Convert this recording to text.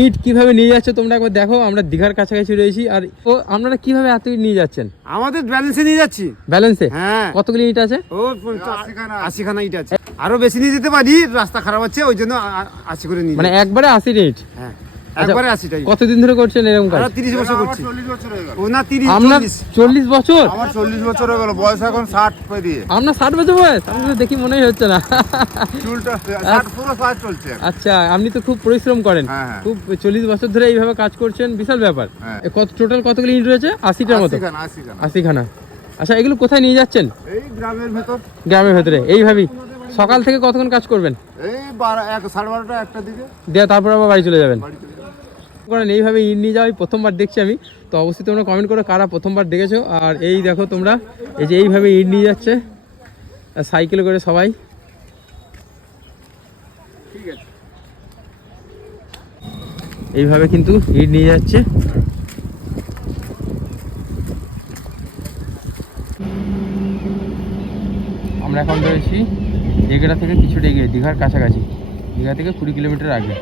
ইট কিভাবে নিয়ে যাচ্ছে তোমরা একবার দেখো। আমরা দীঘার কাছাকাছি রয়েছি, আর আপনারা কিভাবে এত ইট নিয়ে যাচ্ছেন? আমাদের ব্যালেন্সে নিয়ে যাচ্ছি। ব্যালেন্সে? হ্যাঁ। কতগুলি ইট আছে? ও 80খানা ইট আছে। আরো বেশি নিয়ে যেতে পারি, রাস্তা খারাপ হচ্ছে ওই জন্য 80 করে নিয়ে। মানে একবারে 80 ইট? হ্যাঁ, একবারে 80টাই। কতদিন ধরে করছেন এরকম কাজ? 30 বছর করছি। 40 বছর হয়ে গেল। ও না 30, আপনার 40 বছর? আমার 40 বছর হয়ে গেল, বয়স এখন 60 পেরিয়ে। আপনার 60 বছর বয়স? আমি তো দেখি মনেই হচ্ছে না। চুলটা 60 পুরো কাজ চলছে। আচ্ছা, আপনি তো খুব পরিশ্রম করেন। হ্যাঁ। খুব 40 বছর ধরে এইভাবে কাজ করছেন, বিশাল ব্যাপার। হ্যাঁ। টোটাল কতগুলি ইট রয়েছে? 80টার মতো? 80খানা। 80খানা। আচ্ছা, এগুলো কোথায় নিয়ে যাচ্ছেন? এই গ্রামের ভেতর। গ্রামের ভেতরে এইভাবেই? সকাল থেকে কতক্ষণ কাজ করবেন? এই 12:30 একটা দিকে দিয়ে তারপর আবার বাড়ি চলে যাবেন? বাড়ি চলে যাবো। করেন এইভাবে ইট নিয়ে যাওয়াই প্রথমবার দেখছি আমি। তো অবশ্যই তোমরা কমেন্ট করো কারা প্রথমবার দেখেছো। আর এই দেখো তোমরা, এই যে এইভাবে ইট নিয়ে যাচ্ছে সাইকেলে করে সবাই। এইভাবে কিন্তু ইট নিয়ে যাচ্ছে। আমরা এখন রয়েছি এগড়া থেকে কিছুটা এগিয়ে, দীঘার কাছাকাছি। দীঘা থেকে 20 কিলোমিটার আগে।